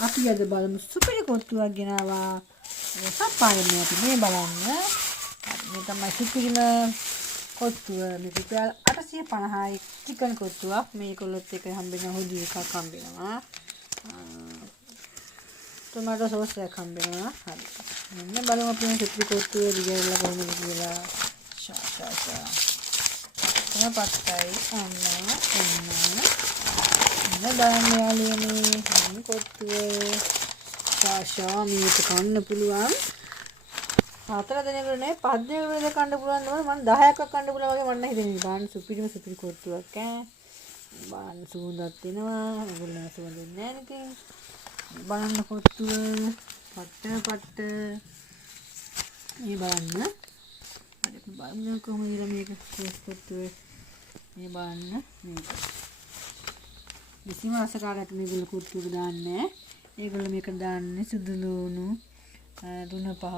අපි අද බලමු සුපිරි කොත්තුවක් ගෙනාවා. සප්පායනේ අපි මේ බලන්න. මේ තමයි සුපිරිම කොත්තුව. මේ රුපියල් 850යි චිකන් කොත්තුවක්. මේකොල්ලොත් එක හම්බෙන හොදි එකක් හම්බෙනවා. टोमेटो सॉस එකක් හම්බෙනවා. හරි. මෙන්න බලමු අපි මේ සුපිරි කොත්තුව දිගටලා කොහොමද කියලා. ෂා. පත්තයි අන්න බලන්න යාළුවනේ මේ කොත්තුව ෂා මේක කන්න පුළුවන් 4 දිනකට නේ 5 දිනකට කන්න පුළුවන් නෝන මම 10ක් කන්න පුළුවන් වගේ මන්න හිතෙනවා බලන්න සුපිරි කොත්තුවක් ඈ බලන්න සුවඳක් දෙනවා ඔයගොල්ලෝ සුවඳ දෙන්නේ නැහැ නේද බලන්න කොත්තුව පට්ට මේ බලන්න හරි බලන්න කොහොමද මේක කොත්තුවේ මේ බලන්න මේක කිසිම රසකාරයක් මේගොල්ලෝ කොත්තුවක දාන්නේ නැහැ. ඒගොල්ලෝ මේක දාන්නේ සුදු ලුණු 3-5